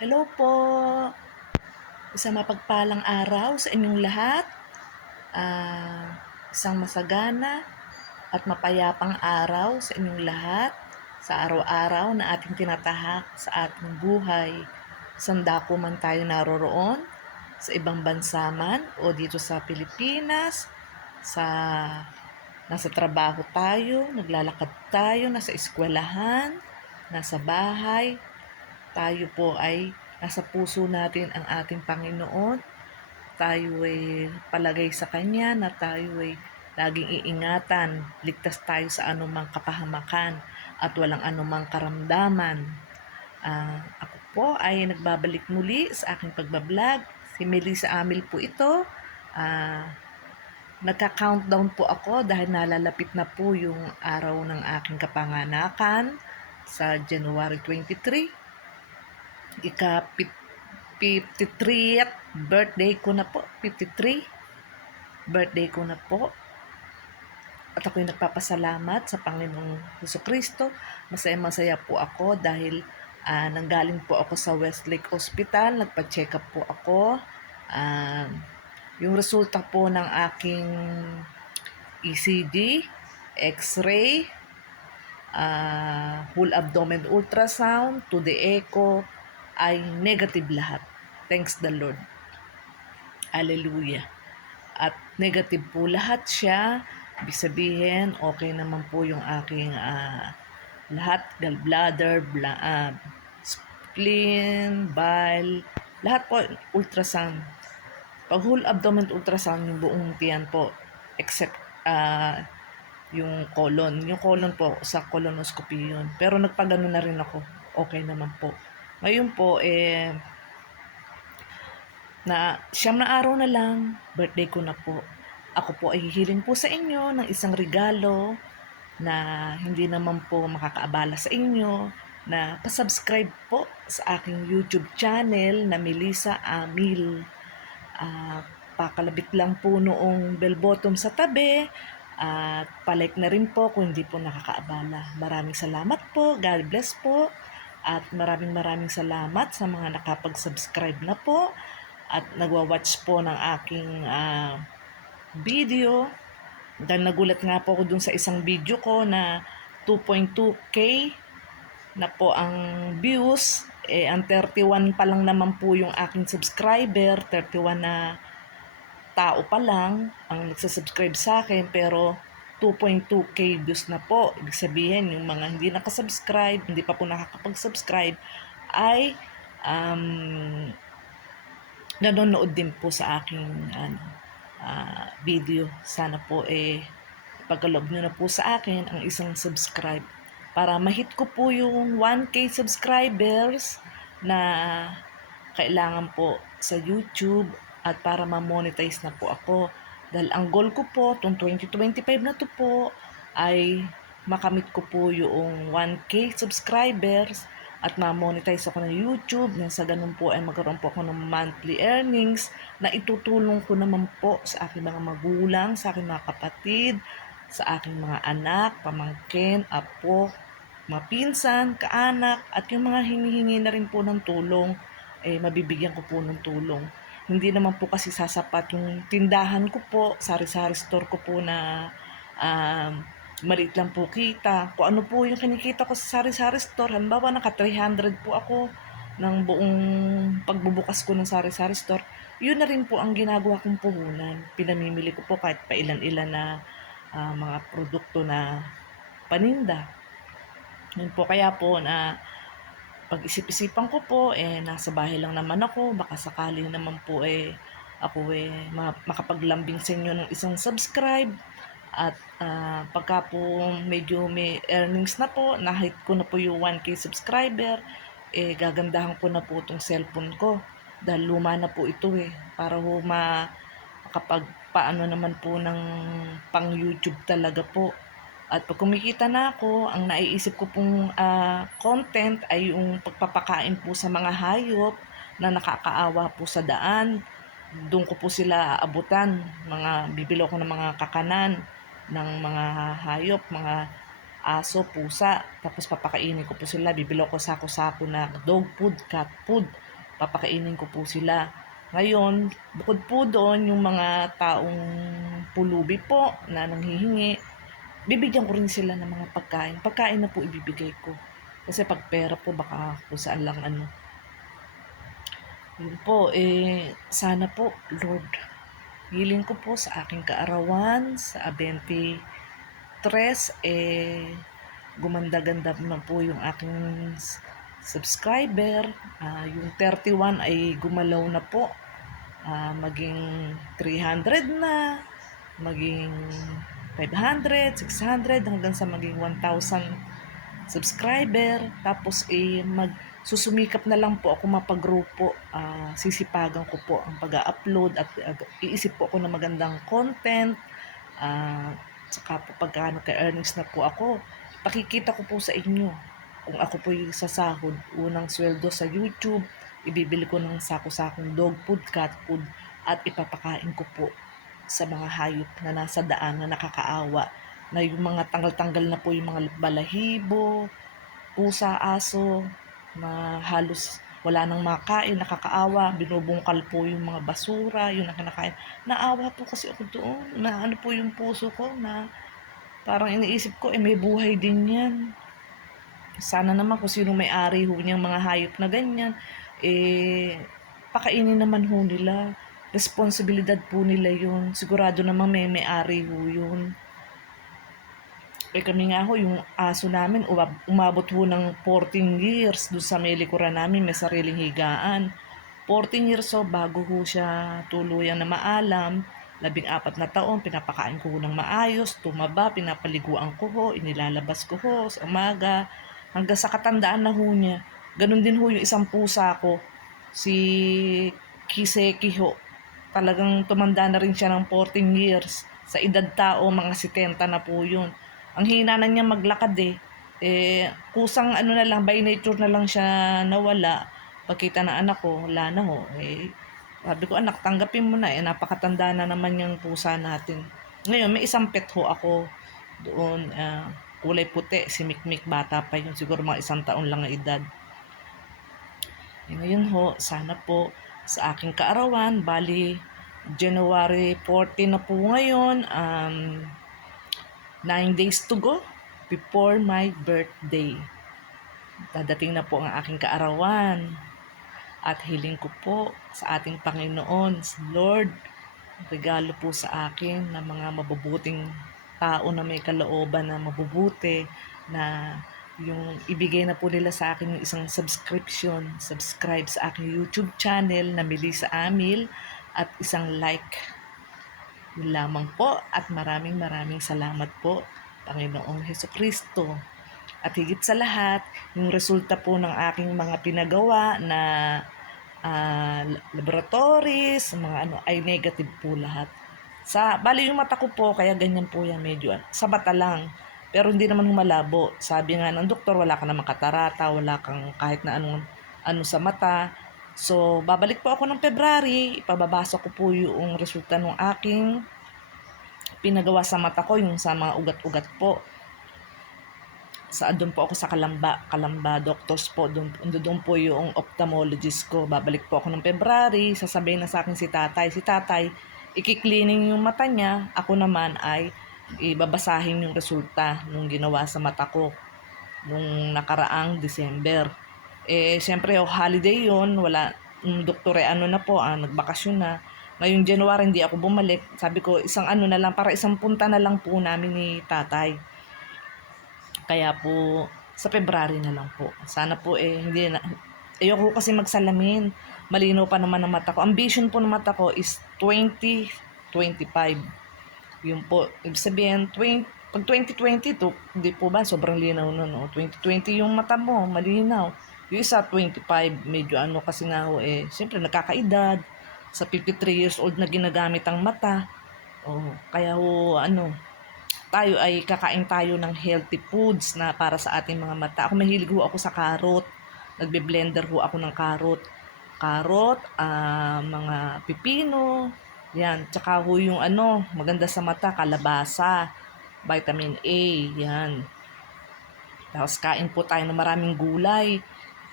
Hello po. Isang mapagpalang araw sa inyong lahat. Ah, isang masagana at mapayapang araw sa inyong lahat sa araw-araw na ating tinatahak sa ating buhay. Sandako man tayo naroroon sa ibang bansa man o dito sa Pilipinas, sa nasa trabaho tayo, naglalakad tayo, nasa eskwelahan, nasa bahay, tayo po ay nasa puso natin ang ating Panginoon. Tayo ay palagay sa Kanya na tayo ay laging iingatan. Ligtas tayo sa anumang kapahamakan at walang anumang karamdaman. Ah, ako po ay nagbabalik muli sa aking pagbablog. Si Melissa Amil po ito. Ah, nagka-countdown po ako dahil nalalapit na po yung araw ng aking kapanganakan sa January 23 ika 53th birthday ko na po. 53 birthday ko na po. At ako'y nagpapasalamat sa Panginoong Heso Kristo. Masaya-masaya po ako dahil ah, nanggaling po ako sa Westlake Hospital. Nagpa-check up po ako. Ah, yung resulta po ng aking ECG, X-ray, ah, whole abdomen ultrasound, to the echo, ay negative lahat. Thanks the Lord. Hallelujah. At negative po lahat siya. Ibig sabihin, okay naman po yung aking ah, lahat, gallbladder, bla, ah, spleen, bile, lahat po, ultrasound. Pag whole abdomen ultrasound, yung buong tiyan po, except ah, yung colon. Yung colon po, sa colonoscopy yun. Pero nagpagano na rin ako. Okay naman po. Ngayon po, eh, na siyam na araw na lang, birthday ko na po. Ako po ay hihiling po sa inyo ng isang regalo na hindi naman po makakaabala sa inyo na pasubscribe po sa aking YouTube channel na Melissa Amil. Ah, pakalabit lang po noong bell bottom sa tabi at palike na rin po kung hindi po nakakaabala. Maraming salamat po. God bless po. At maraming maraming salamat sa mga nakapag-subscribe na po at nagwa-watch po ng aking ah, video. Dahil nagulat nga po ako dun sa isang video ko na 2.2k na po ang views. Eh, ang 31 pa lang naman po yung aking subscriber. 31 na tao pa lang ang nagsasubscribe sa akin. Pero 2.2k views na po. Ibig sabihin, yung mga hindi nakasubscribe, hindi pa po nakakapag-subscribe, ay um, nanonood din po sa aking ano, ah, video. Sana po eh pagkalob nyo na po sa akin ang isang subscribe para mahit ko po yung 1k subscribers na kailangan po sa YouTube at para ma-monetize na po ako. Dahil ang goal ko po, itong 2025 na to po, ay makamit ko po yung 1k subscribers at ma-monetize ako ng YouTube na sa ganun po ay magkaroon po ako ng monthly earnings na itutulong ko naman po sa aking mga magulang, sa aking mga kapatid, sa aking mga anak, pamangkin, apo, mga pinsan, kaanak, at yung mga hinihingi na rin po ng tulong, eh mabibigyan ko po ng tulong. Hindi naman po kasi sasapat yung tindahan ko po, sari-sari store ko po na um, maliit lang po kita. Kung ano po yung kinikita ko sa sari-sari store, halimbawa naka 300 po ako ng buong pagbubukas ko ng sari-sari store, yun na rin po ang ginagawa kong puhunan. Pinamimili ko po kahit pa ilan-ilan na ah, mga produkto na paninda. Yun po kaya po na pag-isip-isipan ko po, eh, nasa bahay lang naman ako, baka sakali naman po eh, ako eh, ma- makapaglambing sa inyo ng isang subscribe, at ah, pagka po medyo may earnings na po, nahit ko na po yung 1k subscriber, eh gagandahan ko na po itong cellphone ko. Dahil luma na po ito eh. Para ho ma kapag naman po ng pang YouTube talaga po. At pag kumikita na ako, ang naiisip ko pong ah, content ay yung pagpapakain po sa mga hayop na nakakaawa po sa daan. Doon ko po sila abutan. Mga, bibilo ko ng mga kakanan ng mga hayop, mga aso, pusa. Tapos papakainin ko po sila. Bibilo ko sako-sako na dog food, cat food. papakainin ko po sila. Ngayon, bukod po doon, yung mga taong pulubi po na nanghihingi, bibigyan ko rin sila ng mga pagkain. Pagkain na po ibibigay ko. Kasi pag pera po, baka kung saan lang ano. Yun po, eh, sana po, Lord, hiling ko po sa aking kaarawan, sa 23, eh, gumanda-ganda na po yung aking subscriber. Ah, yung 31 ay gumalaw na po. Ah, maging 300 na, maging 500, 600, hanggang sa maging 1,000 subscriber. Tapos eh, mag susumikap na lang po ako mapagrupo. Ah, sisipagan ko po ang pag-upload at uh, iisip po ako ng magandang content. Ah, saka po pagka nagka-earnings na po ako, pakikita ko po sa inyo kung ako po yung sasahod, unang sweldo sa YouTube, ibibili ko ng sako-sakong dog food, cat food, at ipapakain ko po sa mga hayop na nasa daan na nakakaawa na yung mga tanggal-tanggal na po yung mga balahibo, pusa, aso, na halos wala nang makain, nakakaawa, binubungkal po yung mga basura, yung nakanakain. Naawa po kasi ako doon, na ano po yung puso ko, na parang iniisip ko, eh may buhay din yan. Sana naman kung sino may-ari ho niyang mga hayop na ganyan, eh, pakainin naman ho nila. Responsibilidad po nila yun. Sigurado naman may may-ari ho yun. Eh kami nga ho, yung aso namin, umab- umabot ho ng 14 years doon sa may likuran namin, may sariling higaan. 14 years ho, bago ho siya tuluyan na maalam. Labing apat na taon, pinapakain ko ho ng maayos, tumaba, pinapaliguan ko ho, inilalabas ko ho sa umaga. Hanggang sa katandaan na ho niya. Ganon din ho yung isang pusa ko, si Kiseki ho. Talagang tumanda na rin siya ng 14 years. Sa edad tao, mga 70 na po yun. Ang hina na niya maglakad eh. Eh, kusang ano na lang, by nature na lang siya nawala. Pagkita ng anak ko, wala na ho. Eh, sabi ko, anak, tanggapin mo na eh. Napakatanda na naman yung pusa natin. Ngayon, may isang pet ho ako doon. ah, kulay puti, si Mikmik, bata pa yun. Siguro mga isang taon lang ang edad. Eh, ngayon ho, sana po sa aking kaarawan, bali January 14 na po ngayon, um, 9 days to go before my birthday. Dadating na po ang aking kaarawan. At hiling ko po sa ating Panginoon, si Lord, regalo po sa akin ng mga mabubuting tao na may kalooban na mabubuti na yung ibigay na po nila sa akin yung isang subscription, subscribe sa aking YouTube channel na Melissa Amil at isang like. Yun lamang po at maraming maraming salamat po Panginoong Heso Kristo. At higit sa lahat, yung resulta po ng aking mga pinagawa na ah, laboratories, mga ano, ay negative po lahat. Sa, bali yung mata ko po, kaya ganyan po yan medyo. Sa mata lang. Pero hindi naman humalabo. Sabi nga ng doktor, wala ka namang katarata, wala kang kahit na anong ano sa mata. So, babalik po ako ng February, ipababasa ko po yung resulta ng aking pinagawa sa mata ko, yung sa mga ugat-ugat po. Sa doon po ako sa Kalamba, Kalamba Doctors po, doon, doon po yung ophthalmologist ko. Babalik po ako ng February, sasabihin na sa akin si tatay. Si tatay, ikiklining yung mata niya, ako naman ay ibabasahin yung resulta nung ginawa sa mata ko nung nakaraang December. Eh, siyempre, oh, holiday yon wala, yung doktor eh, ano na po, ah, nagbakasyon na. Ngayong January, hindi ako bumalik. Sabi ko, isang ano na lang, para isang punta na lang po namin ni tatay. Kaya po, sa February na lang po. Sana po eh, hindi na, ayoko kasi magsalamin. Malinaw pa naman ang mata ko. Ang vision po ng mata ko is 20, 25. Yun po, ibig sabihin, 20, pag 2022, hindi po ba, sobrang linaw nun, no? 2020 yung mata mo, malinaw. Yung isa, 25, medyo ano kasi nga ho, eh, siyempre nakakaedad, sa 53 years old na ginagamit ang mata. Oh, kaya ho, ano, tayo ay kakain tayo ng healthy foods na para sa ating mga mata. Ako mahilig ho ako sa carrot. Nagbe-blender ho ako ng carrot. Carrot, ah, mga pipino, yan. Tsaka ho yung ano, maganda sa mata, kalabasa, vitamin A, yan. Tapos kain po tayo ng maraming gulay.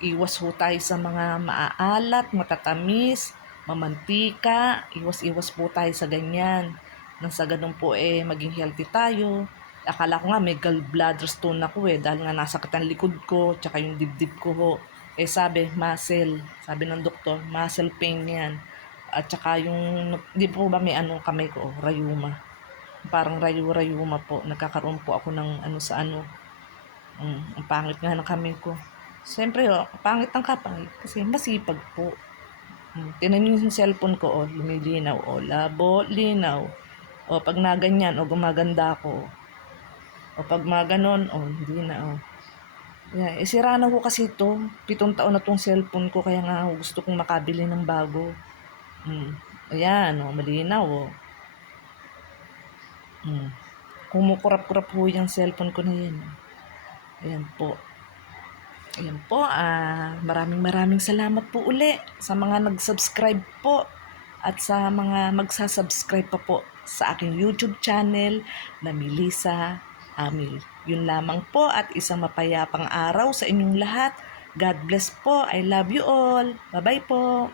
Iwas ho tayo sa mga maaalat, matatamis, mamantika. Iwas-iwas po tayo sa ganyan. Nang sa ganun po eh, maging healthy tayo. Akala ko nga may gallbladder stone ako eh dahil nga nasakit ang likod ko tsaka yung dibdib ko ho. Eh sabi, muscle. Sabi ng doktor, muscle pain yan. At tsaka yung, di po ba may ano kamay ko, oh, rayuma. Parang rayu-rayuma po. Nagkakaroon po ako ng ano sa ano. Mm, ang pangit nga ng kamay ko. Siyempre, oh, pangit ang kapal. Kasi masipag po. Mm, tinan niyo yung cellphone ko, oh, lumilinaw, oh, labo, linaw. O, pag naganyan, o gumaganda ako. O, pag mga ganon, o, hindi na, o. Yeah, eh, sira na ko kasi ito. Pitong taon na tong cellphone ko, kaya nga gusto kong makabili ng bago. Mm. Ayan, o, malinaw, o. Mm. Kumukurap-kurap po yung cellphone ko na yan. Ayan po. Ayan po, ah, maraming maraming salamat po uli sa mga nag-subscribe po at sa mga magsasubscribe pa po sa aking YouTube channel na Melissa Amil. Yun lamang po at isang mapayapang araw sa inyong lahat. God bless po. I love you all. Bye-bye po.